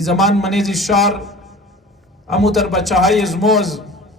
zaman manezi şar amutar bachahai izmoz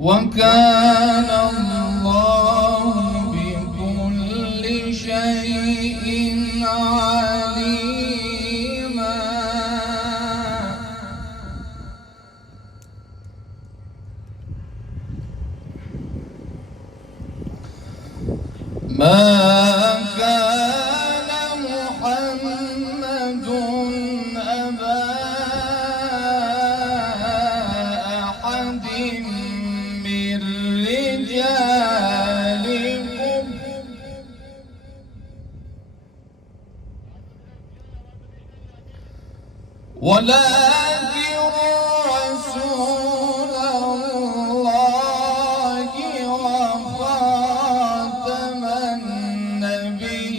وكان الله بكل شيء عليما ما كان محمد أبا أحد من رجالكم ولكن رسول الله وخاتم النبيين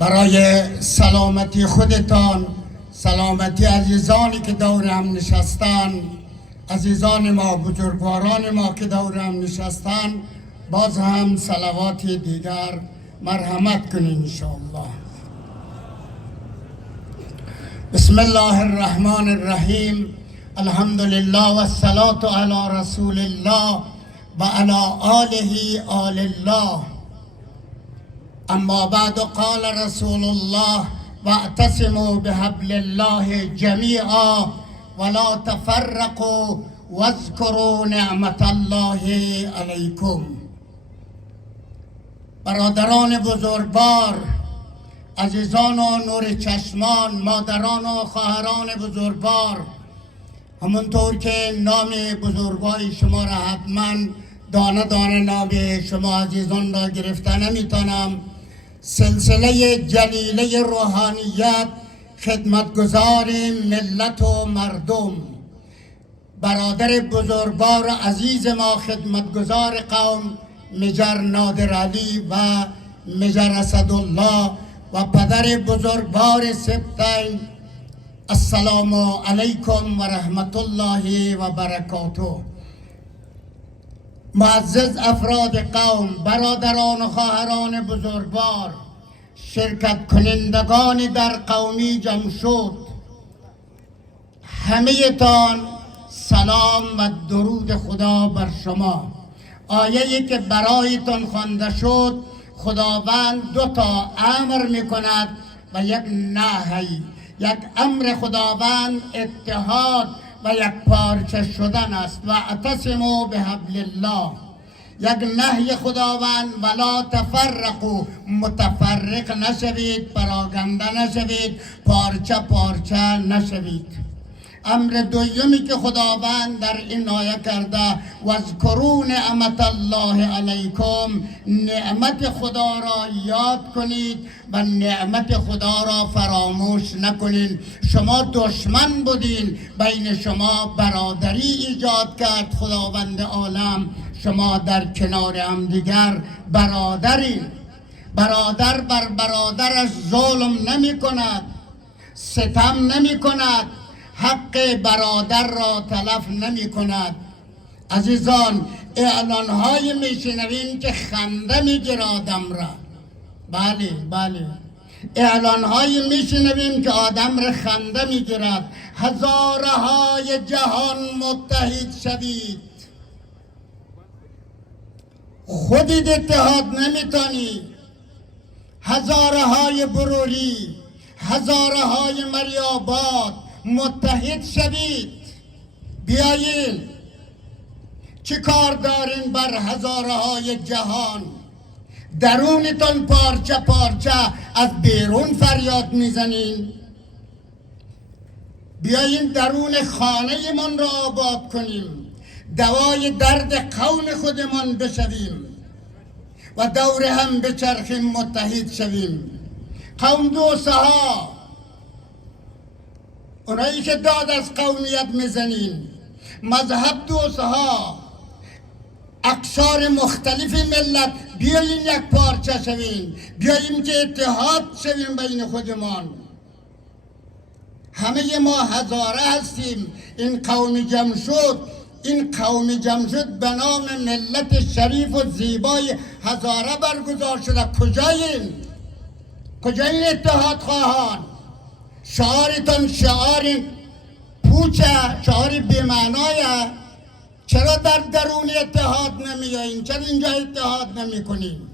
برای سلامتی خودتان سلامتی عزیزانی که دور هم نشستن عزیزان ما بزرگواران ما که دور هم نشستن باز هم صلوات دیگر مرحمت کنین انشاءالله بسم الله الرحمن الرحیم الحمد لله و الصلاة علی رسول الله و علی آله آل الله اما بعد قال رسول الله واعتصموا بحبل الله جمیعا ولا تفرقوا واذکروا نعمت الله علیکم. برادران بزرگوار، عزیزان و نور چشمان، مادران و خواهران بزرگوار، همونطور که نام بزرگواری شما را حتما دانه دانه نام شما عزیزان را گرفته نمیتونم، سلسله جلیله روحانیت خدمتگزار ملت و مردم، برادر بزرگوار عزیز ما خدمتگزار قوم مجر نادر علی و مجر اسدالله و پدر بزرگوار سبتین، السلام علیکم و رحمت الله و برکاته. معزز افراد قوم، برادران و خواهران بزرگوار، شرکت کنندگان در قومی جمشید، همه تان سلام و درود خدا بر شما. آیه‌ای که برایتان خوانده شد، خداوند دو تا امر میکند و یک نهی. یک امر خداوند اتحاد و یک پارچه شدن است، و اعتصموا بحبل الله. یک نهی خداوند ولا تفرقوا، متفرق نشوید، پراگنده نشوید، پارچه پارچه نشوید. امر دومی که خداوند در این آیه کرده، واذکروا نعمت الله علیکم، نعمت خدا را یاد کنید و نعمت خدا را فراموش نکنید. شما دشمن بودین، بین شما برادری ایجاد کرد خداوند عالم، شما در کنار هم دیگر برادرین. برادر بر برادرش ظلم نمی کند، ستم نمی کند، حق برادر را تلف نمی کند. عزیزان، اعلان های می شنویم که خنده می گیرد آدم را. بله اعلان های می شنویم که آدم را خنده می گیرد. هزاره های جهان متحد شوید. خودت اتحاد نمی تانی. هزاره های بروری، هزاره های مریاباد، متحد شوید. بیایین، چه کار دارین بر هزاره های جهان؟ درونتان پارچه پارچه از بیرون فریاد میزنین. بیایین درون خانه من را آباد کنیم، دوای درد قوم خودمان بشویم و دور هم بچرخیم، متحد شویم. قوم دوستها، اونایی که داد از قومیت میزنین، مذهب دوستها، اقشار مختلف ملت، بیایین یک پارچه شوین، بیاییم که اتحاد شویم بین خودمان. همه ما هزاره هستیم. این قوم جمشید به نام ملت شریف و زیبای هزاره برگزار شده. کجایین اتحاد خواهان؟ شعارتان شعار پوچه، شعار بی‌معنایه. چرا در درون اتحاد نمیایین؟ چرا اینجا اتحاد نمی کنیم؟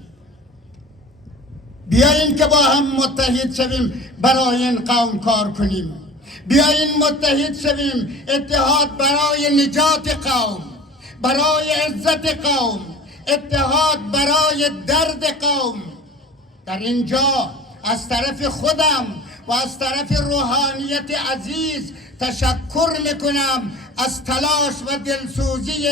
بیایین که با هم متحد شویم، برای این قوم کار کنیم. بیایین متحد شویم، اتحاد برای نجات قوم، برای عزت قوم، اتحاد برای درد قوم. در اینجا از طرف خودم و از طرف روحانیت عزیز تشکر میکنم از تلاش و دلسوزی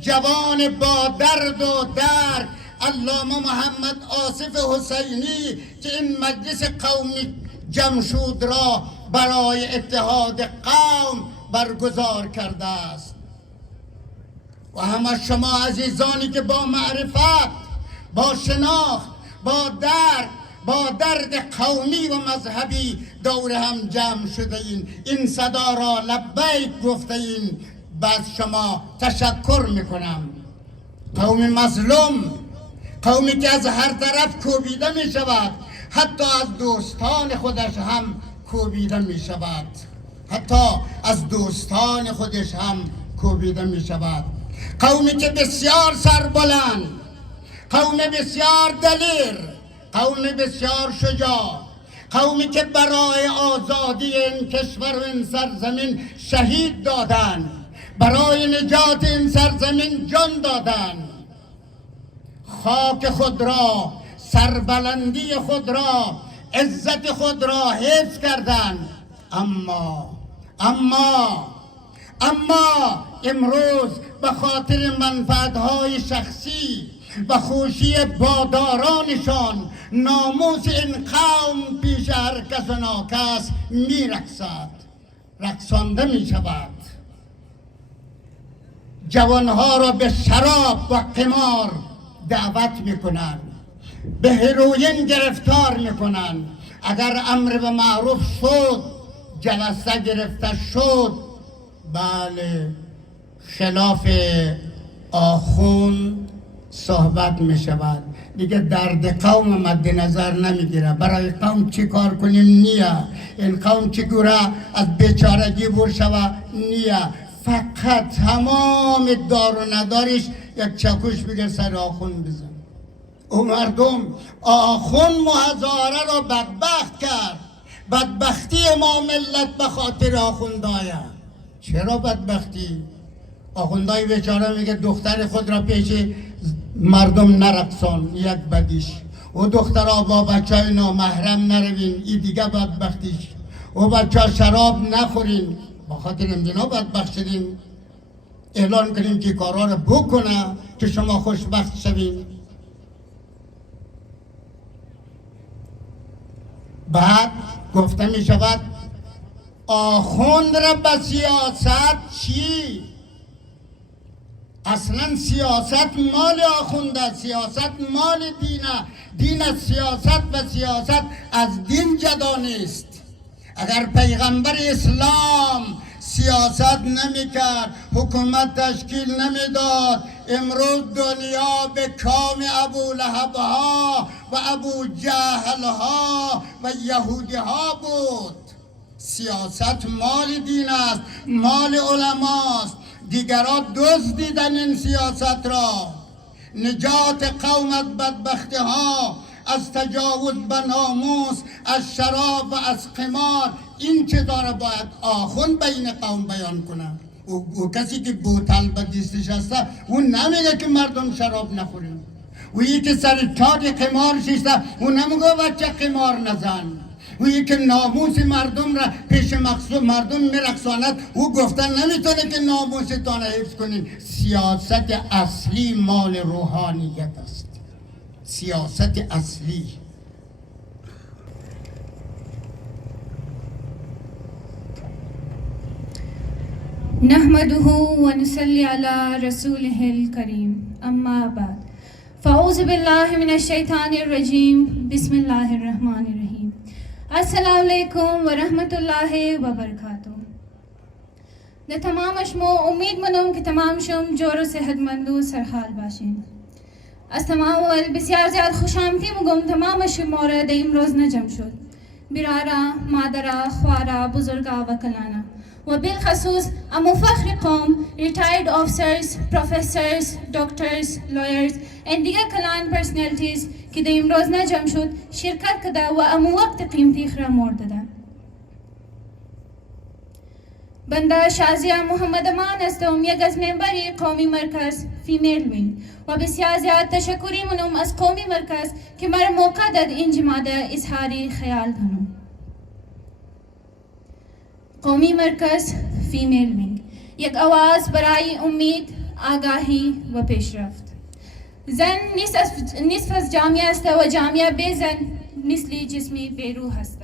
جوان با درد و درد علامه محمد آصف حسینی که این مجلس قومی جمشید را برای اتحاد قوم برگزار کرده است. و همه شما عزیزانی که با معرفت، با شناخت، با درد قومی و مذهبی دور هم جمع شده این صدا را لبیک گفته این، بعد شما تشکر میکنم. قوم مظلوم، قومی که از هر طرف کوبیده می شود، حتی از دوستان خودش هم کوبیده می شود، می شود. قومی که بسیار سربلند، قوم بسیار دلیر، قوم بسیار شجاع، قومی که برای آزادی این کشور و این سرزمین شهید دادن، برای نجات این سرزمین جان دادن، خاک خود را، سربلندی خود را، عزت خود را حفظ کردن. اما امروز به خاطر منفعت‌های شخصی و خوشی بادارانشان ناموس این قوم پیش هر کس و ناکس می‌رقصد، رقصانده می‌شود. جوانها را به شراب و قمار دعوت میکنن، به هروئین گرفتار میکنن. اگر امر به معروف شد، جلسه گرفته شد، بله خلاف آخوند صحبت میشود. دیگه درد قوم مد نظر نمیگیره. برای قوم چی کار کنیم نیا، این قوم چگونه از بیچارگی بور شود نیا. فقط تمام دار و ندارش یک چکش بگیر سر آخوند بزن. او مردم آخوند مهزاره را بدبخت کرد. بدبختی ما ملت به خاطر آخوندای. چرا بدبختی؟ آخوندای بیچاره میگه دختر خود را پیش مردم نرقصان، یک بدیش. او دخترها با بچه های نامحرم نروین، این دیگه بدبختیش. او بچه ها شراب نخورین، با خاطر امجنا بدبخت شدین. اعلان کنیم که کارها رو بکنه که شما خوشبخت شوین. بعد گفته می شود آخوند را به سیاست چی؟ اصلا سیاست مال آخونده، سیاست مال دینه، دین از سیاست و سیاست از دین جدا نیست. اگر پیغمبر اسلام سیاست نمیکرد، حکومت تشکیل نمیداد، امروز دنیا به کام ابو لهب ها و ابو جهل ها و یهودی ها بود. سیاست مال دین است، مال علماست. دیگران دزدیدن این سیاست را. نجات قوم از بدبختی ها، از تجاوز به ناموس، از شراب و از قمار، این چیزا را باید آخوند بین قوم بیان کنه. او کسی که بوتل به دستش هسته اون نمیگه که مردم شراب نخوریم. او یکی که سر چاد قمار شیسته اون نمیگه بچه قمار نزن. او یکی که ناموس مردم را پیش مقصود مردم میرقصاند، او گفتن نمیتونه که ناموستان حفظ کنین. سیاست اصلی مال روحانیت است، سیاست اصلی. نحمده و نصلی علی رسوله الکریم. اما بعد، فاعوذ بالله من الشیطان الرجیم. بسم الله الرحمن الرحیم. السلام علیکم و رحمت الله و برکاته. در تمام شما امید منم که تمام شما جور و صحتمند و سرحال باشین. از تمام بسیار زیاد خوشامدی میگم تمام شما را در امروز نجم شد. برارا، مادرا، خوارا، بزرگا و کلانا و بالخصوص امو فخر قوم، retired officers, professors, doctors, lawyers and دیگر کلان personalities که در امروز نجم شد شرکت کده و امو وقت قیمتی خرا مورد دادن. بنده شازیه محمد امان هستم، یک از ممبری قومی مرکز فیمیل وینگ و بسیار زیاد تشکری منم از قومی مرکز که مرا موقع داد این جماعت اظهاری خیال کنم. قومی مرکز فیمیل وینگ یک آواز برای امید، آگاهی و پیشرفت. زن نصف از جامعه است و جامعه بے زن مثل جسمی بے روح است.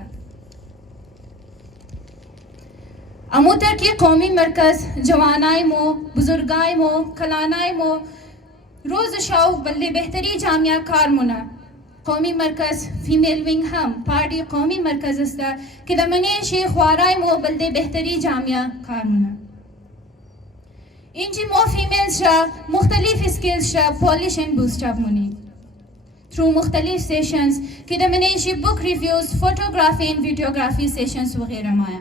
اموتر کی قومی مرکز جوانای مو، بزرگای مو، کلانای مو روز شاو بلده بهتری جامعه کار مونه. قومی مرکز فیمیل وینگ هم پارتی قومی مرکز است که دمنیشی خوارای مو بلده بهتری جامعه کار مونه. اینجی مو فیمیلز را مختلف سکیلز را پولیش and بوستاب مونی. through مختلف سیشنز که دمنیشی بک ریویوز، فوتوگرافی and ویدیوگرافی سیشنز وغیره مایا.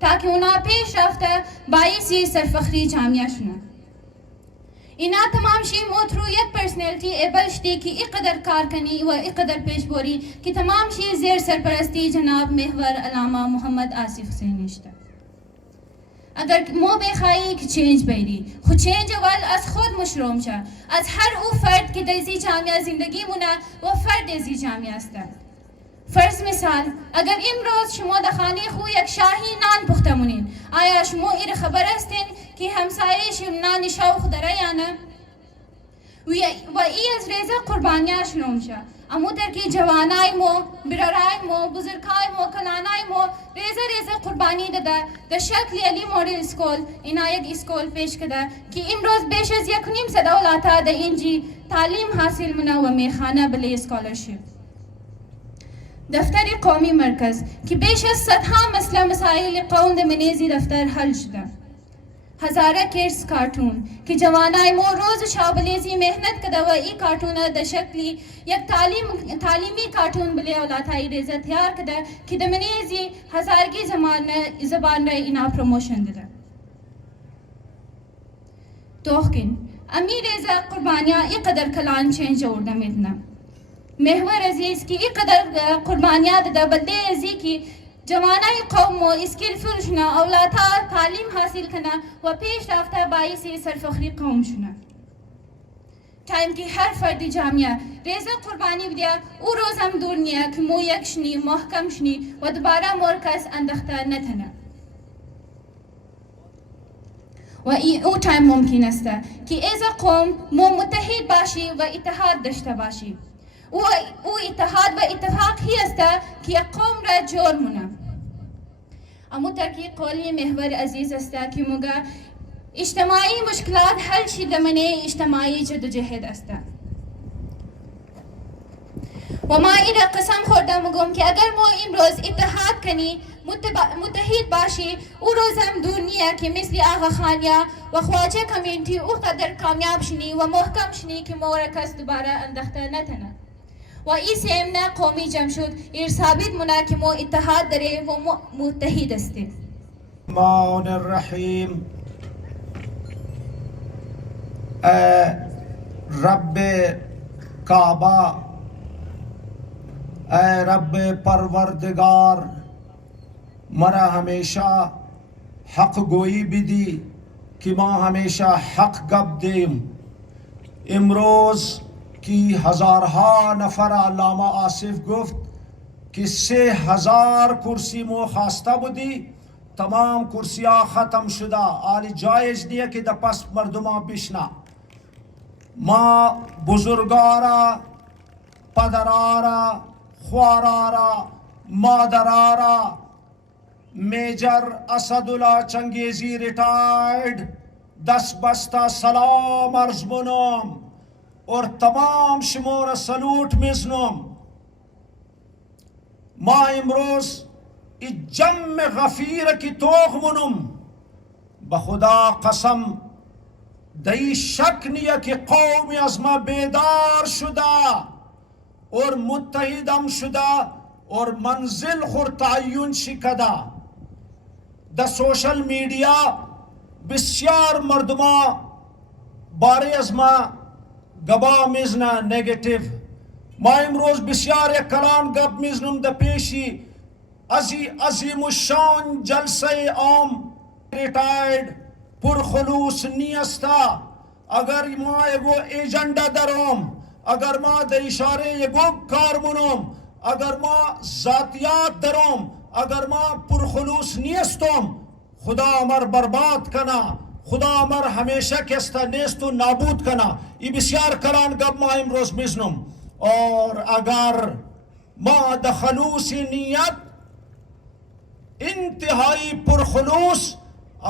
تاکہ اونا پیش رفته باعثی سرفخری جامعه شنه. اینا تمام شی مو تھرو یک پرسنالٹی ایبل شتی کی اقدر کارکنی و اقدر پیش بوری کی تمام شی زیر سرپرستی جناب محور علامہ محمد آصف حسین نشتا. اگر مو بخواهی که چینج بیری خود چینج اول از خود مشروم شه، از هر او فرد که در زی جامعه زندگی مونه و فرد زی جامعه است. فرض مثال اگر امروز شما در خانه خو یک شاهی نان پخته مونین، آیا شما این خبر هستین که همسایه شما نان شوخ داره یا نه؟ و ای از ریزه قربانیاش شروع میشه. امو در که جوانای مو، برارای مو، بزرگای مو، کلانای مو ریزه قربانی داده. در شکل علی مدل اسکول اینا یک اسکول پیش کرده که امروز بیش از 1.5 اولاتا در اینجی تعلیم حاصل منه و میخانه بلی اسکالرشیپ. دفتر قومی مرکز که بیش از 100 مسائل قوم در منیزی دفتر حل شده. هزاره کیرز کارتون که جوانای مو روز و شابلیزی مهنت کده و ای کارتون در شکلی یک تعلیمی کارتون بلی اولادهای ریزه تیار کده که در منیزی هزارگی زبان را اینا پروموشن دده. توخکن امی ریزه قربانیا ای قدر کلان چینج ورده میدنه. محور عزیز کی ای قدر قربانیا داده بلده ازی کی جوانای قوم و اسکیلفل شنا اولادها تعلیم حاصل کنه و پیش رفته باعث سرفخری قوم شنا. تایم که هر فردی جامعه ریزه قربانی بده او روز هم دور نیه که مو یک شنی محکم شنی و دوباره مرکز انداخته نتنه. و او تایم ممکن است که از قوم مو متحد باشی و اتحاد داشته باشی. او اتحاد و اتفاق هی است که یک قوم را جور مونه. امو ترکی قولی محور عزیز است که موگه اجتماعی مشکلات حل شده منه اجتماعی جدوجهد است. و ما ایره قسم خورده مگم که اگر ما امروز اتحاد کنی متحد باشی او روز هم دور نیه که مثل آغا خانیا و خواجه کمیونتی او قدر کامیاب شنی و محکم شنی که مورکس دوباره انداخته نتنه. و ای سیمنا قومی جمع شد ایر ثابت مونه که ما اتحاد داره و متحد استیم. الرحمن الرحیم. رب کعبه، ای رب پروردگار، مرا همیشه حق گویی بدی که ما همیشه حق گپ دیم. امروز کی هزارها نفر علامه آصف گفت که 3000 کرسی مو خواسته بودی، تمام کرسی ها ختم شده، آلی جایز نیه که در پس مردم ها بشنه. ما بزرگارا، پدرارا، خوارارا، مادرارا، میجر اسدالله چنگیزی ریٹائرڈ دست بسته سلام عرض منم اور تمام شما سلوٹ میزنم. ما امروز ای جمع غفیر کی توغ منم، بخدا قسم دای شک نیه که قومی از ما بیدار شده اور متحدم شده اور منزل خور تعین شکده. در سوشل میڈیا بسیار مردما باره از ما گبا میزنه نگیتیو. ما امروز بسیار یک کلان گب میزنم در پیشی عظیم الشان جلسه عام ریٹائرڈ پرخلوص نیستا. اگر ما ایگو ایجنڈا درم، اگر ما در اشاره ایگو کار منم، اگر ما ذاتیات درم، اگر ما پرخلوص نیستم، خدا امر برباد کنا، خدا امر ہمیشہ کستا نیست و نابود کنا. ای بسیار کلان گب ما امروز میزنم. اور اگر ما در خلوص نیت انتہائی پرخلوص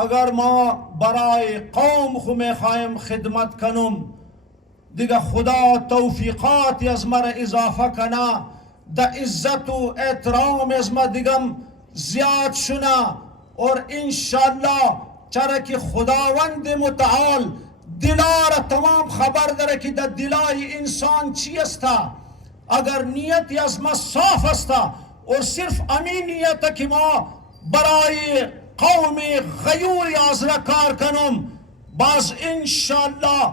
اگر ما برای قوم خو میخوایم خدمت کنم، دیگه خدا توفیقات از مرا اضافه کنه، در عزت و احترام از ما دیگم زیاد شنه. اور انشاءالله چرا که خداوند متعال دلار تمام خبر داره که در دلای انسان چی است. اگر نیتی از ما صاف است اور صرف امین نیت که ما برای قوم غیور ازرا کار کنم، باز انشاءالله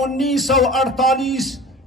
1948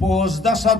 1500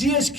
GHQ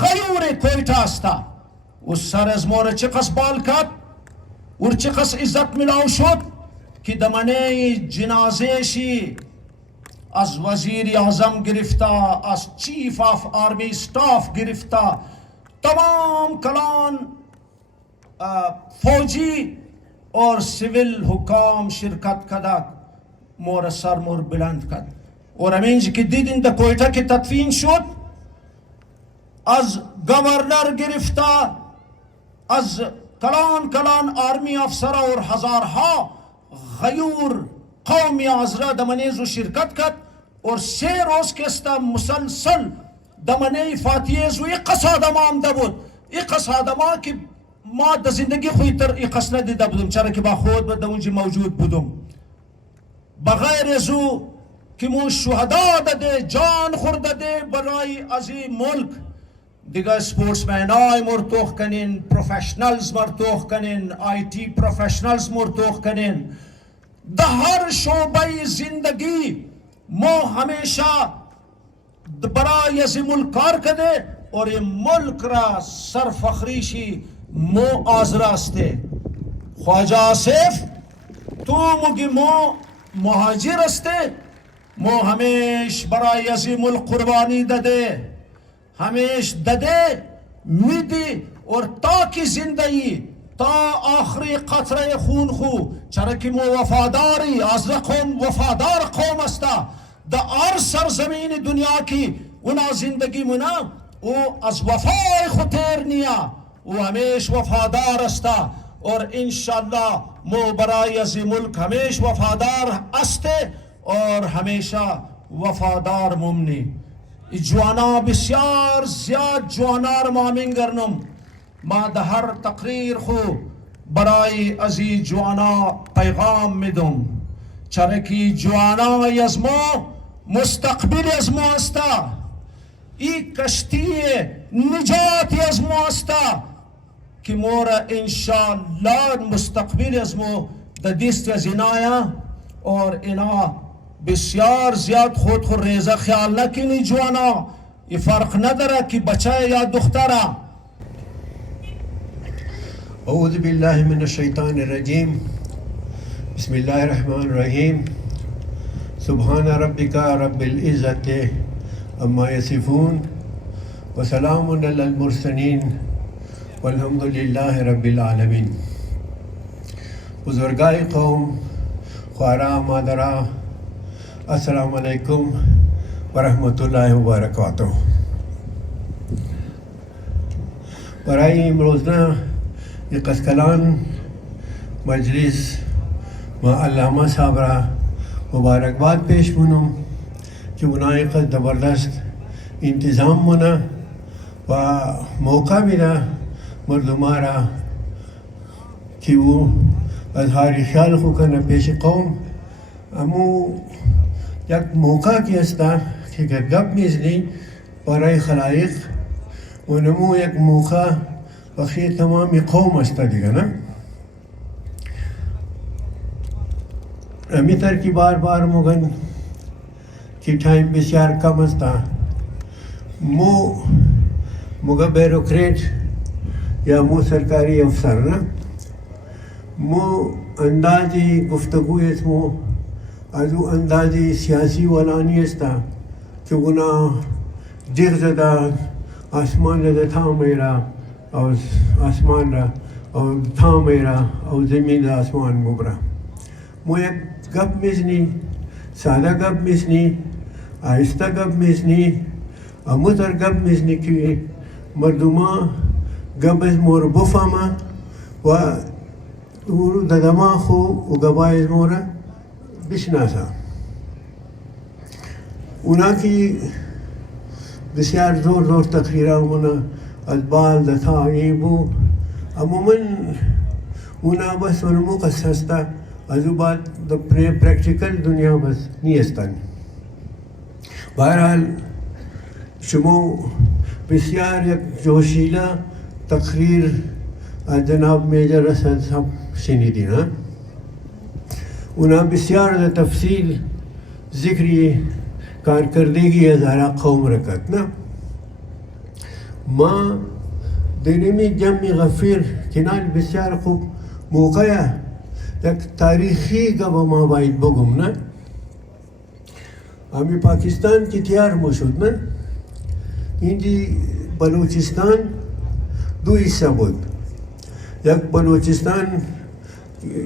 غیور کویتا استا و سر از مور چقس بال کد و چقس عزت ملاو شد که دمنه جنازه شی از وزیر اعظم گرفتا، از چیف آف آرمی سٹاف گرفتا، تمام کلان فوجی اور سیول حکام شرکت کدک مور سر مور بلند کد. اور امینج که دیدین در کویتا که تدفین شد، از گورنر گرفتا، از کلان آرمی افسر اور هزارها غیور قومی آزرا دمنیزو شرکت کد اور 3 روز که استا مسلسل دمنی فاتیزو اقص آدم آمده بود. اقص آدم که ما در زندگی خوی تر اقص ندیده بودم، چرا که با خود در اونجا موجود بودم. بغیر ازو که مو شهدا داده، جان خورده برای از این ملک، دیگه سپورتسمن های مرتوخ کنین، پروفیشنلز مرتوخ کنین، IT پروفیشنلز مرتوخ کنین. در هر شعبه زندگی ما همیشه برای از ملک کار کده اور این ملک را سرفخریشی مو آزراسته. خواجه آصف تو مگی مو مهاجر استه، مو همیش برای از ملک قربانی داده، ہمیش ددے میدی اور تا کی زندگی تا آخری قطره خون خو چرکی مو وفاداری از قوم وفادار قوم استا دا ار سرزمین دنیا کی اونا زندگی منا او از وفای خطیر نیا او ہمیش وفادار استا اور انشاءاللہ مو برای از ملک ہمیش وفادار استے اور ہمیشہ وفادار ممنی. جوانا بسیار زیاد جوانا ما منگرنم ما ده هر تقریر خو برای ازی جوانا پیغام میدم چرکی جوانا از ما مستقبل از ما استا، ای کشتی نجات از ما استا که مورا انشاءالله مستقبل از ما ده دست از اینایا اور اینا بسیار زیاد خود ریزه خیال نکنی جوانا، یہ فرق نداره که بچه یا دختره. اعوذ باللہ من الشیطان الرجیم بسم اللہ الرحمن الرحیم سبحان ربک رب العزت اما یصفون وسلام علی المرسلین والحمد للہ رب العالمین. بزرگائی قوم، خوارا مادرہ، السلام علیکم ورحمۃ اللہ وبرکاتہ. برای امروزنا قسکلان مجلس ما علامہ صاحب را مبارکباد پیش منم کہ انہیں قد زبردست انتظام منا و موقع ملا مردمارا کہ وہ اظہار خیال خو کرنا پیش قوم. امو یک موقع کی استا کہ گپ میزنی برای خلائق و نمو یک موقع بخی تمامی قوم استا دیگه نا. امی تر کی بار مگن کہ ٹائم بسیار کم استا مگا بیروکریٹ یا مو سرکاری افسر نا مو اندازی گفتگو اسمو ازو اندازی سیاسی ولانی استا کہ گنا دیر زدہ آسمان زدہ تھا میرا اور آسمان را اور تھا میرا اور زمین را آسمان مبرا. مو یک گپ میزنی سادہ گپ میزنی آہستہ گپ میزنی امتر گپ میزنی کی مردما گپ از مور بفاما و ددما خو و گبای از مورا بشناسا. اونا کی بسیار زور تقریرا منا البال دا تعیبو عموماً اونا بس ونمو قصصتا ازو بعد دا پریکٹیکل دنیا بس نیستن. بہرحال شمو بسیار یک جوشیلا تقریر جناب میجر اسد صاحب شنیدین ها. اونا بسیار دا تفصیل ذکری کارکردگی ہزارہ قوم رکت نا ما دنیمی جمعی غفیر کنال بسیار خوب موقعه یک تاریخی گبا ما باید بگم نه همی پاکستان کی تیار موشود نه اینجی بلوچستان دو حصہ بود یک بلوچستان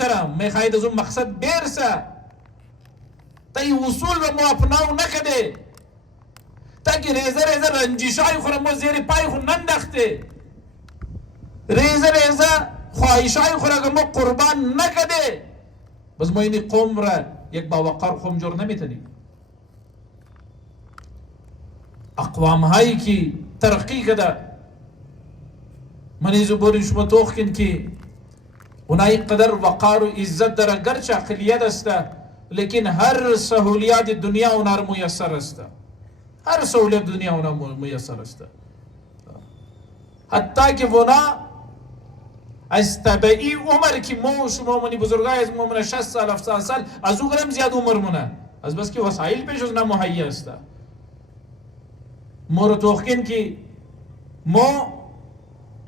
چرا میخواهید از اون مقصد برسه تا این اصول رو ما اپناو نکده تا که ریزه ریزه رنجشای خود ما زیر پای خود نندخته ریزه ریزه خواهشای خود اگر ما قربان نکده بس ما این قوم را یک باوقار قوم جور نمیتونیم. اقوام هایی که ترقی کده منی زبوری شما توخ کن که اونای قدر وقار و عزت در گرچه اقلیت است لیکن هر سهولیات دنیا اونا رو میسر است. هر سهولیت دنیا اونا میسر است. حتی که اونا از طبعی عمر که ما شما منی بزرگای از ما من 60 سال 70 سال از او گرم زیاد عمر منه از بس که وسایل پیش از نمهیا است. ما رو توخین که ما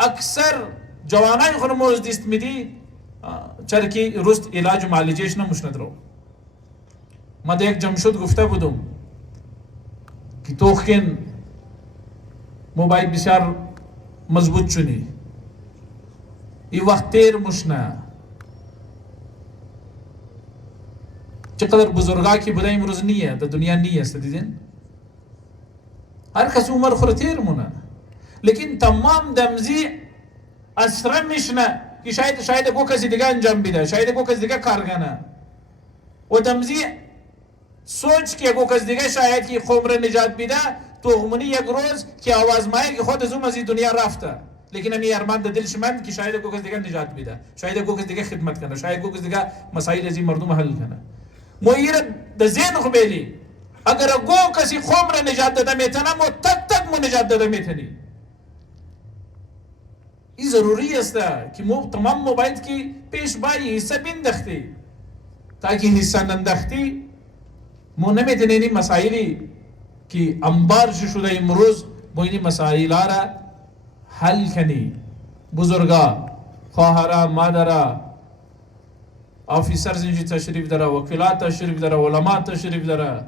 اکثر جوانای خود ما از دست میدی چرا که رست علاج و معالجهش نموشند رو. ما در یک جمشید گفته بودم که توخین ما باید بسیار مضبوط شونی این وقت تیر مشنه چقدر بزرگا که بوده امروز نیه در دنیا نیه است دیدین هر کس عمر خور تیر مونه لیکن تمام دمزی اسره میشنه که شاید گو کسی دیگه انجام بیده شاید گو کسی دیگه کار کنه و دمزی سوچ که گو کسی دیگه شاید که قوم را نجات بیده توغمونی یک روز که آواز مایه که خود از اون از این دنیا رفته لیکن همی ارمان در دلش مند که شاید گو کسی دیگه نجات بیده شاید گو کسی دیگه خدمت کنه شاید گو کسی دیگه مسائل از این مردم حل کنه مویر در ذهن خو بیلی اگر گو کسی قوم را نجات داده میتنه مو تک مو نجات داده میتنی این ضروری است که مو تمام مو باید که پیش بایی حصه بندختی تاکه حصه نندختی مو نمیتنه این مسائلی که انبار شده امروز مو این مسائل را حل کنی بزرگا خواهرا مادرا آفیسر زنجی تشریف داره وکیلات تشریف داره علماء تشریف داره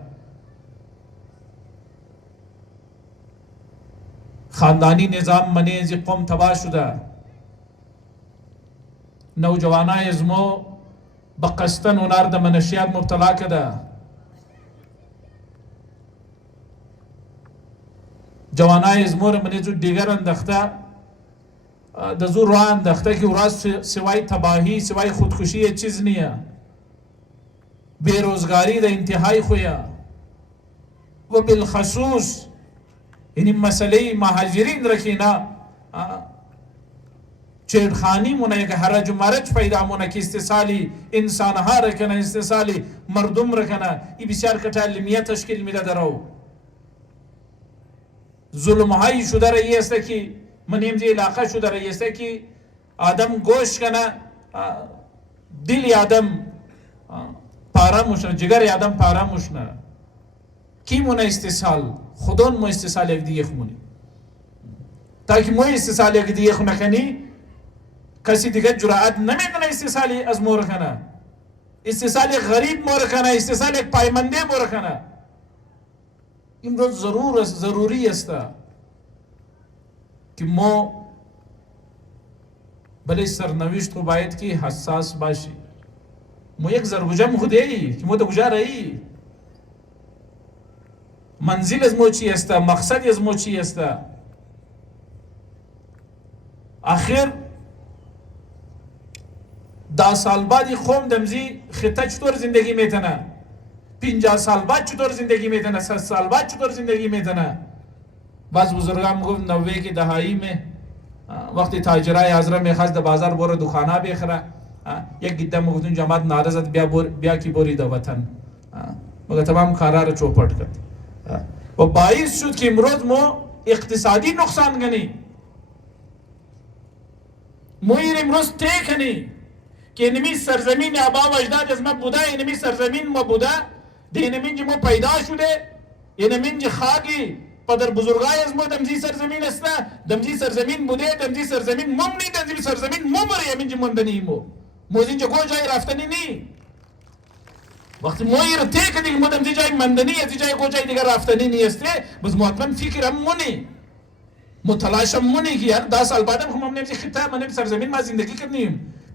خاندانی نظام منی از قوم تباه شده نوجوانای از مو بقصتن و نار د منشیات مبتلا کده جوانای از مو رو منی جو دیگر اندخته د زور راه اندخته که وراز سوای تباهی سوای خودکشی چیز نیه بیروزگاری د انتهای خویا و بالخصوص یعنی مسئله مهاجرین رکینا چیرخانی مونه یک حرج و مرج پیدا مونه که استثالی انسان ها رکنه استثالی مردم رکنه ای بسیار کتالمیه تشکیل میده درو ظلم هایی شده رایی است که منیم زی علاقه شده رایی است که آدم گوش کنه دل آدم پاره مشنه جگر آدم پاره مشنه کی مونه استثال خودون مو استثال یک دیگه خمونی تاکه مو استثال یک دیگه خونه کنی کسی دیگه جرأت نمیکنه استثالی از مو رکنه استثال غریب مو رکنه استثال یک پایمنده مو رکنه امروز ضروری است که ما بله سرنوشت رو باید که حساس باشی مو یک ضربجم خوده ای که مو ده کجا رایی منزل از مو چی است مقصد از مو چی است آخر 10 سال بعد قوم دمزی خطه چطور زندگی میتنه 50 سال بعد چطور زندگی میتنه 100 سال بعد چطور زندگی میتنه بعض بزرگان گفت 90 کی دهایی میں وقتی تاجرای حضره میخواست در بازار بره دکانا بخره یک گیده گفتن جماعت نارضت بیا کی بری در وطن مگر تمام کارا رو چوپٹ کرد و باعث شد که امروز ما اقتصادی نقصان گنی ما امروز طے کنی که اینمی سرزمین آبا و اجداد از ما بوده اینمی سرزمین ما بوده اینمی جو ما پیدا شده اینمی جو خاکی پدر بزرگای از ما دمزی سرزمین است دمزی سرزمین بوده دمزی سرزمین ممنی دمزی سرزمین ممره همین جو مندنی موزین جو کو جای رفتنی نی وقتی ما رو طے کردیم ما دمزی جای مندنی از جای کو جای دیگر رفتنی نیسته بس مطمئن فکر هم مونی متلاش هم مونی که یار 10 سال بعدم هم نمیشه خطه من سرزمین ما زندگی کنیم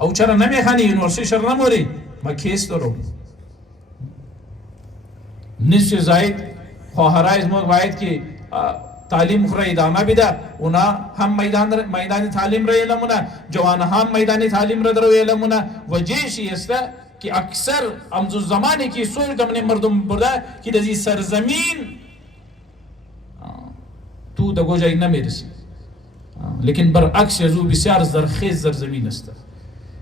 او چرا نمیخوانی یونیورسیتی شر نموری ما کیس دارم نصف زاید خواهرای ما باید که تعلیم خورا ادامه بده اونا هم میدان تعلیم را علمونه جوان هم میدان تعلیم را درو علمونه و جیشی است که اکثر امزو زمانی که سوی دمن مردم برده که دزی سرزمین تو دگو جای نمیرسی لیکن برعکس یزو بسیار زرخیز زرزمین است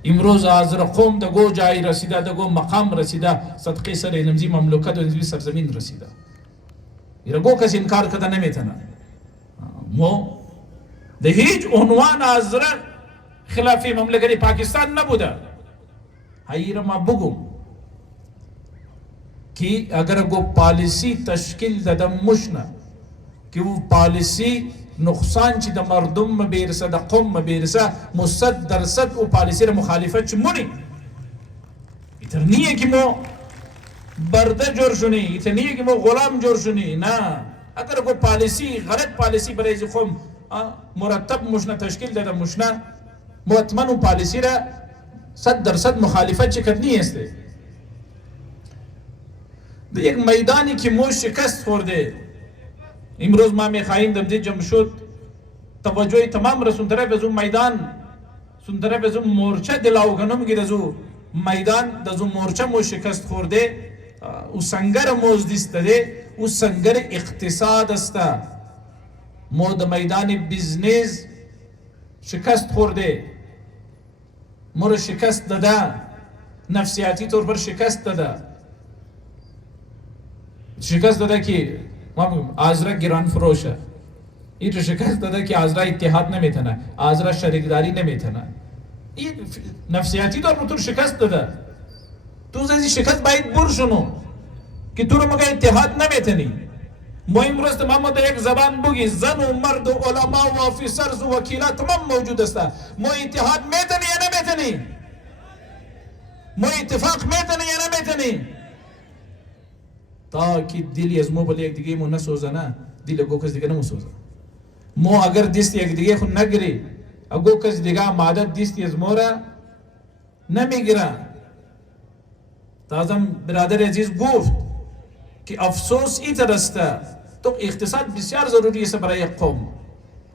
امروز حاضر قوم دگو جای رسیده دگو مقام رسیده صدقه سر نمزی مملکت و نمزی سرزمین رسیده ایرگو کسی انکار کده نمیتونه مو ده هیچ عنوان حاضر خلافی مملکت پاکستان نبوده هایر ما بگم که اگر گو پالیسی تشکیل دادم مشنه که وہ پالیسی نقصان چی دا مردم بیرسه دا قوم بیرسه 100% او پالیسی را مخالفت چی مونی ایتر نیه که مو برده جور شنی ایتر نیه که مو غلام جور شنی نه اگر کو پالیسی غلط پالیسی برای قوم مرتب مشنه تشکیل داده مشنه مطمئن او پالیسی را 100% مخالفت چی کرنی هسته در یک میدانی که مو شکست خورده امروز ما میخواهیم در جمشید توجه تمام را سن طرف از اون میدان سن طرف از اون مورچه دلاو کنم که از اون میدان در اون مورچه مو شکست خورده او سنگر موزدیست ده او سنگر اقتصاد است مو در میدان بیزنس شکست خورده مو شکست داده نفسیاتی طور پر شکست داده که آزرا گران فروشه این رو شکست داده که آزرا اتحاد نمیتونه آزرا شریکداری نمیتونه این نفسیاتی طور پر شکست داده تو زیادی شکست باید برشونو که تو رو مگه اتحاد نمیتونی مهم روز تمام در یک زبان بگی زن و مرد و علما و افیسرز و وکیلا تمام موجود است ما اتحاد میتونی یا نمیتونی ما اتفاق میتونی یا نمیتونی تا که دلی از مو بل یک دیگه مو نسوزه نه دل اگو کس دیگه نمو سوزه مو اگر دست یک دیگه خود نگری اگو کس دیگه مادت دستی از مو را نمیگیره تازم برادر عزیز گفت که افسوس ای ترسته تو اقتصاد بسیار ضروری است برای یک قوم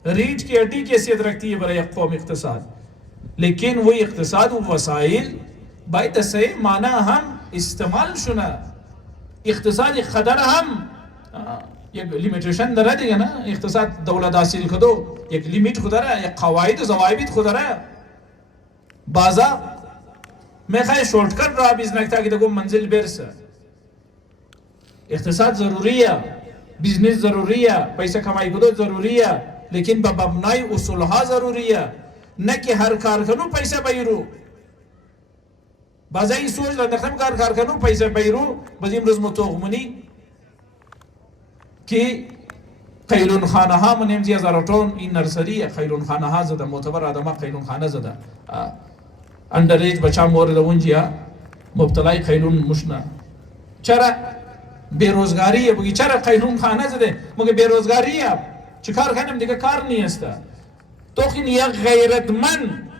ریچ کی ہڈی کی حیثیت رکھتی ہے برای یک قوم اقتصاد لیکن وہ اقتصاد و وسائل باید صحیح معنی هم استعمال شونه اقتصاد قدر هم یک لیمیتیشن داره دیگه نه اقتصاد دولت حاصل کدو یک لیمیت خود داره یک قواعد و ضوابط خود داره بازا میخوای شورتکت راه بیزنک تا که دگو منزل برسه اقتصاد ضروریه بیزنس ضروریه پیسه کمائی کدو ضروریه لیکن با مبنای اصولها ضروریه نه که هر کارکنو پیسه بیرو بازای سوچ را دختم کارکنو پیسه بیرو باز امروز متوغمونی که قیلون خانه ها منیمزی از اراتون این نرسری قیلون خانه ها زده معتبر آدم ها قیلون خانه زده اندر ایج بچه مورد اونجیا مبتلای قیلون مشنه چرا بیروزگاریه بگی چرا قیلون خانه زده مگه بیروزگاریه چه کار کنم دیگه کار نیسته تو خیلی یک غیرتمند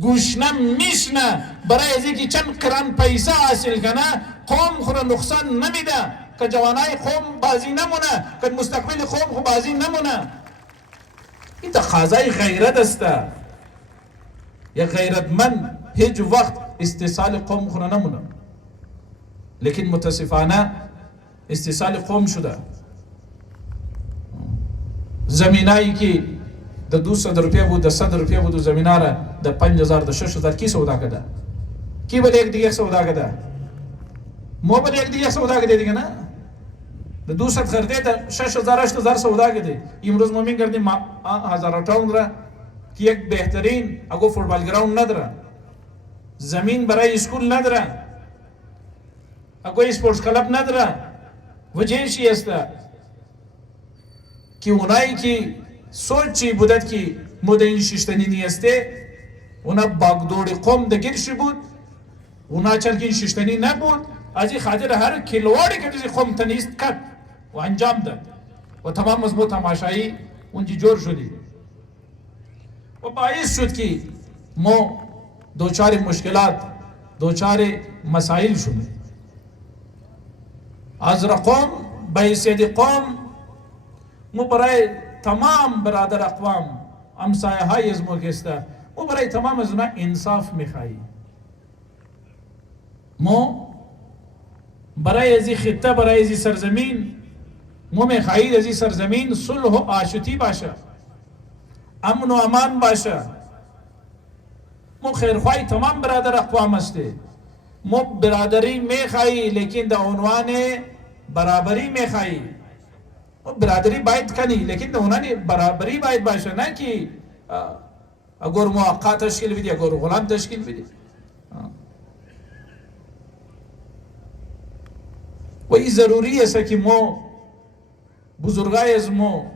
گوشنه میشنه برای از اینکه چند قران پیسه حاصل کنه قوم خورا نقصان نمیده که جوانای قوم بازی نمونه که مستقبل قوم خو بازی نمونه این تقاضای غیرت است یک غیرتمند هیچ وقت استیصال قوم خورا نمونه لیکن متاسفانه استیصال قوم شده زمینایی که د 200 روپیه بود د 100 روپیه بود زمینا را د 5000 د 6000 کی سودا کده کی بل یک دیگه سودا کده مو بل یک دیگه سودا کده دیگه نه د 200 خرده د 6000 8000 سودا کده امروز مومن کردیم 1000 ټاون را کی یک بهترین اگو فوتبال گراوند نداره زمین برای اسکول نداره اگو اسپورتس کلب نداره وجه چی است که اونایی که سوچی بودد که مده این ششتنی نیسته اونا باگدور قوم دگیرشی بود اونا چون که این ششتنی نبود از این خاطر هر کلواری که دیزی قوم تنیست کد و انجام داد و تمام از مو تماشایی اونجی جور شدی و باعث شد که ما دوچار مشکلات دوچار مسائل شدیم از رقم به حیثیت قوم مو برای تمام برادر اقوام همسایه های از مو کسته مو برای تمام از اونا انصاف میخواهی مو برای ازی خطه برای ازی سرزمین مو میخواهید ازی سرزمین صلح و آشتی باشه امن و امان باشه مو خیرخواهی تمام برادر اقوام هسته مو برادری میخواهی لیکن در عنوان برابری میخواهی برادری باید کنی لیکن در عنوان برابری باید باشه نه که اگر موقع تشکیل بدی اگر غلام تشکیل بدی و این ضروری است که ما بزرگای از ما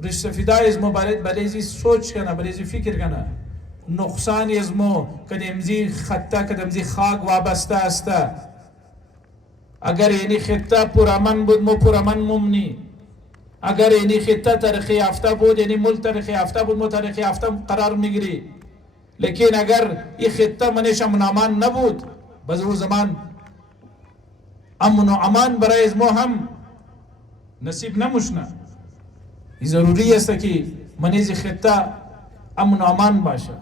رشتفیدای از ما بلیزی سوچ کنه بلیزی فکر کنه نقصانی از ما کدیمزی خطه کدیمزی خاک وابسته است اگر اینی خطه پرامن بود ما پرامن ممنی اگر اینی خطه ترقی یافته بود یعنی ملک ترقی یافته بود ما ترقی یافته قرار میگیری لیکن اگر این خطه منش امن امان نبود بزرگ زمان امن و امان برای از ما هم نصیب نموشنه این ضروری است که منیز خطه امن و امان باشه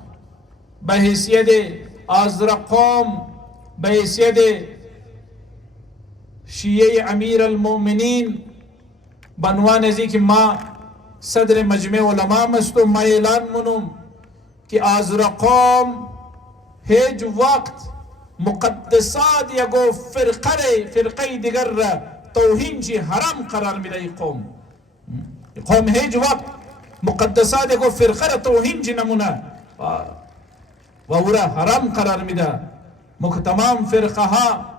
به حیثیت آزر قوم به حیثیت شیعه امیر المؤمنین بنوان ازی که ما صدر مجمع علماء مستم ما اعلان منم که آزر قوم هیچ وقت مقدسات یگو فرقه دیگر را توهین چی حرام قرار میده ای قوم هیچ وقت مقدسات یگو فرقه را توهین چی نمونه و او را حرام قرار میده تمام فرقه ها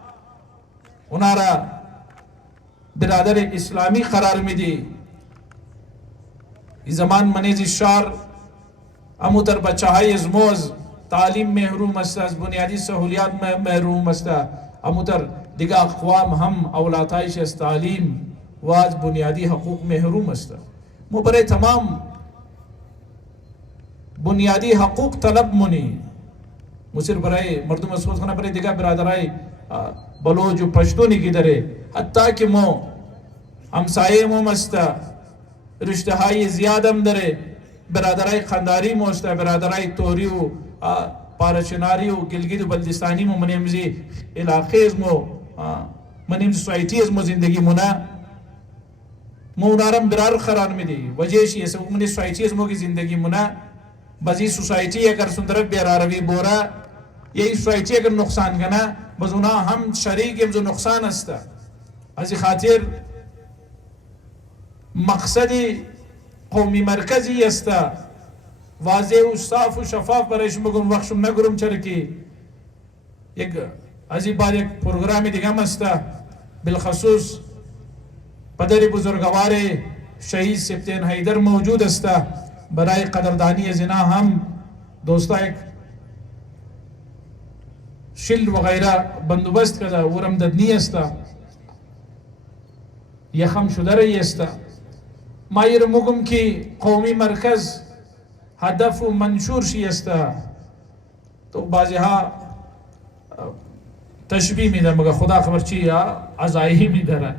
اونا را برادر اسلامی قرار میده این زمان منیز شار امو در بچه های ازموز تعلیم محروم است از بنیادی سهولیات محروم است امو در دیگه اقوام هم اولادایش از تعلیم و از بنیادی حقوق محروم است مو برای تمام بنیادی حقوق طلب منی مصر برای مردم مسعود خانه برای دیگه برادرای بلوچ و پشتونی کی داره حتی که مو همسایه مو مستا رشته های زیادم داره برادرای خنداری موستا برادرای توری و پارچناری و گلگید و بلدستانی مو منیمزی علاقه از مو منیمزی سوسایتی از مو زندگی مونه مو نارم برار قرار میدی وجهشی است منی سوسایتی از مو کی زندگی مونه بازی سوسایتی اگر سندر بیراروی بورا یه سوسایتی اگر نقصان کنه باز اونا هم شریک هم نقصان است از خاطر مقصد قومی مرکزی است واضح و صاف و شفاف برایش بگم وقتشم نگرم چرا که یک از این بعد یک پروگرامی دیگه هم است بالخصوص پدر بزرگوار شهید سپتین حیدر موجود است برای قدردانی از اینا هم دوستا یک شیلد وغیره بندوبست کرده ورم ددنی است یخم شده رایی است ما ایر مگم که قومی مرکز هدف و منشور شی است تو بعضی ها تشبیه میده مگه خدا خبر چی عزایی میداره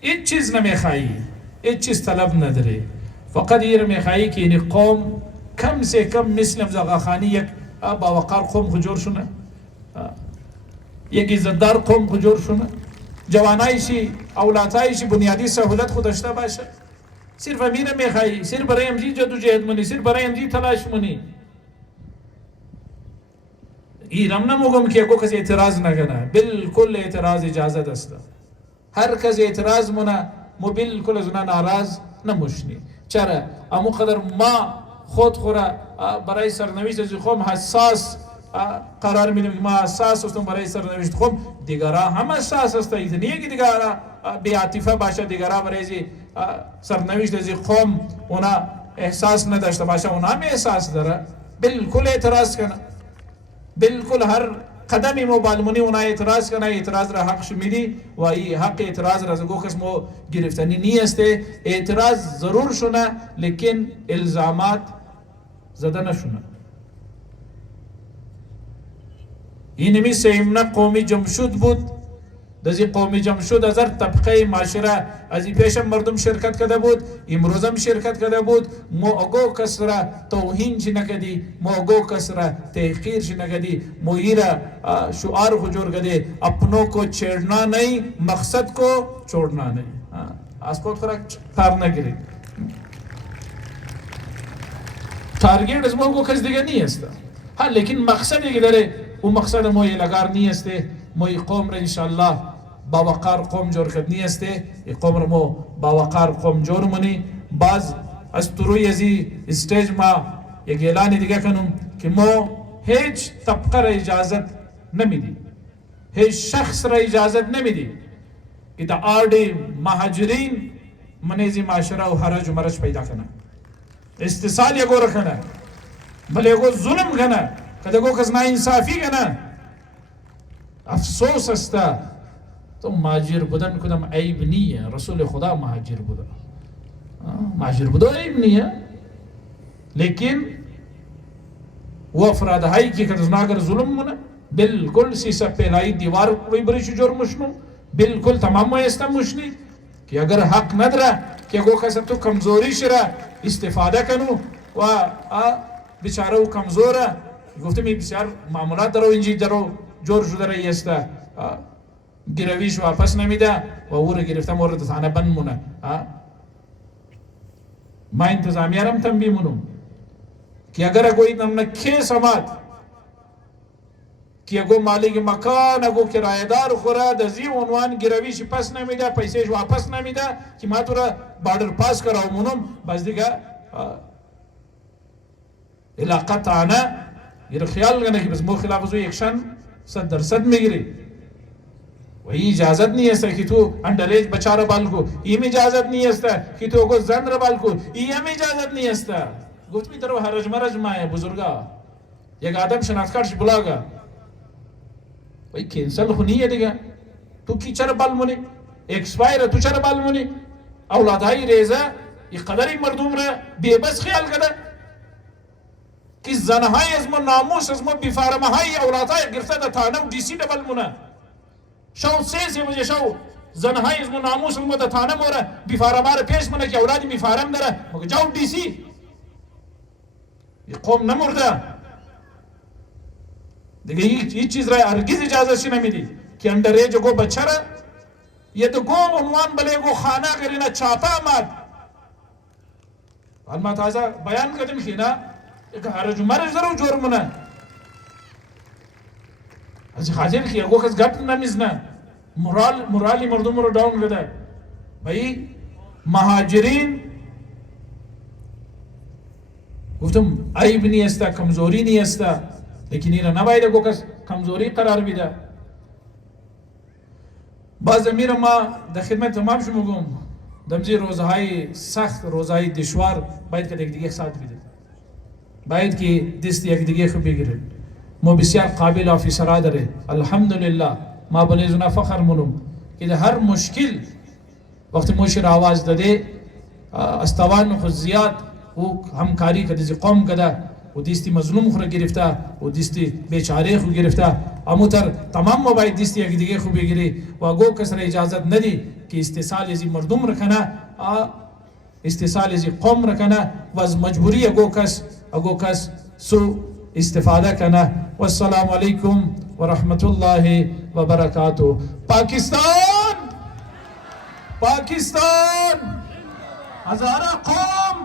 هیچ چیز نمیخوایی هیچ چیز طلب نداره فقط یہ میخواهی که این قوم کم سے کم مثل زغاخانی یک باوقار قوم خجور شونه یک عزتدار قوم خجور شونه جوانایشی اولادایشی بنیادی سهولت خود داشته باشه صرف همین میخواهی صرف برای امزی جدوجہد منی صرف برای امزی تلاش منی ایرم نموگم که یکو کسی اعتراض نکنه بالکل اعتراض اجازت است هر کس اعتراض منه مو بالکل از اونا ناراض نموشنی چرا امو قدر ما خود خورا برای سرنوشت از قوم حساس قرار میدیم که ما حساس هستم برای سرنوشت قوم دیگران هم حساس هستند نیه که دیگران بی‌عاطفه باشه دیگرها برای سرنوشت از قوم اونا احساس نداشته باشه، اونا هم احساس داره، بالکل اعتراض کنه، بالکل هر قدمی مو بالمونی اونا اعتراض کنه، اعتراض را حق شمیدی و این حق اعتراض را زگو کس مو گرفتنی نیسته. اعتراض ضرور شونه لیکن الزامات زده نشونه. اینمی سیمنا قومی جمشود بود. دزی قومی جمشود از هر طبقه معاشره از این پیشم مردم شرکت کرده بود، امروزم شرکت کرده بود. ما اگو کس را توهین چی نکدی، ما اگو کس را تحقیر چی نکدی، ما ایرا شعار خجور کده اپنوں کو چھیڑنا نہیں، مقصد کو چھوڑنا نہیں. اسپوت خورا تار نگیری. تارگیت از ما کو کس دیگه نیست. ها لیکن مقصدی که داره و مقصد ما یه لگار نیست. ما این قوم را انشالله با وقار قوم جور کردنی است. این قوم را ما با وقار قوم جور منی. باز از طروی ازی استیج ما یک اعلان دیگه کنم که ما هیچ طبقه را اجازت نمیدی، هیچ شخص را اجازت نمیدی که تا آردی مهاجرین منیزی معاشره و حرج و مرج پیدا کنه، استثال یکو رکنه، بل یکو ظلم کنه، کده کو کس ناانصافی کنه. افسوس است تو مهاجر بودن کدام عیب نیه. رسول خدا مهاجر بوده، مهاجر بوده عیب نیه، لیکن و افراد هایی که کدزناگر ظلم منه بالکل سیسا پهلایی دیوار کوئی بریش جرمشنو بالکل تمام استمشنی که اگر حق نداره که اگو کس تو کمزوری شرا استفاده کنو و بیچاره و کمزوره گفتم این بسیار معاملات درو اینجی درو جور شده رایی است، گرویش واپس نمیده و او را گرفته مورد تانه بند مونه. ما انتظامیارم تنبیه منم که اگر اگوی نمنا کیس آمد که اگو مالک مکان اگو کرایدار خورا دزی عنوان گرویش پس نمیده، پیسیش واپس نمیده که ما تو را بارڈر پاس کراو منم، بس دیگه علاقه تانه یہ خیال کرنا کہ بس مو خلاف ازو ایکشن 100% میگیری و این اجازت نہیں ہے کہ تو انڈر ایج بچہ را بال کو، این اجازت نہیں ہے کہ تو اگو زن را بال کو، این ہم اجازت نہیں ہے. گفت می طرف حرج مرج مائے بزرگا یک آدم شناسکارش بلاگا بھئی کینسل خو نہیں ہے دیگا تو کی چرا بال مونی ایکسپائر تو چرا بال مونی اولادائی ریزا یہ قدری مردم را بے بس خیال کرده که زنهای از ما ناموس از ما بیفارمهای اولادای گرفته در تانه و دیسی در بلمونه شو 3 بجه شو زنهای از ما ناموس از ما در تانه موره بیفارمه را پیش منه که اولادی بیفارم داره مگه جاو دیسی. یہ قوم نمرده دیگه هیچ چیز را هرگز اجازه نمیدی که اندر ایج گو بچه را یہ تو گو عنوان بلے گو خانه کرینه چاپا آمد. علمات آزا بیان کردیم که نه یک حرج و مرج درو جرمونه از خاطر که اگو کس گپ نمیزنه مورالی مردم رو ڈاؤن کرده. بھئی مهاجرین گفتم عیب نہیں است، کمزوری نہیں است، لیکن این نباید اگو کس کمزوری قرار بیده. باز امیر ما در خدمت تمام شما دمزی روزهای سخت روزهای دشوار باید که دیگه ساعت بیده، باید که دست یک دیگه خوب بگیره. ما بسیار قابل آفیسرها داره الحمدلله. ما بنیزونا فخر منم که در هر مشکل وقتی مشیر آواز داده استوان خود زیاد او همکاری که دیزی قوم کده و دیستی مظلوم خود گرفته و دیستی بیچاره خود گرفته اموتر تمام ما باید دیستی یک دیگه خوب بگیری و اگو کس را اجازت ندی که استحصال ازی مردم رکنه، استحصال ازی قوم رکنه و از مجبوری اگو کس سو استفاده کنه. والسلام علیکم و رحمت الله و برکاته. پاکستان پاکستان هزاره قوم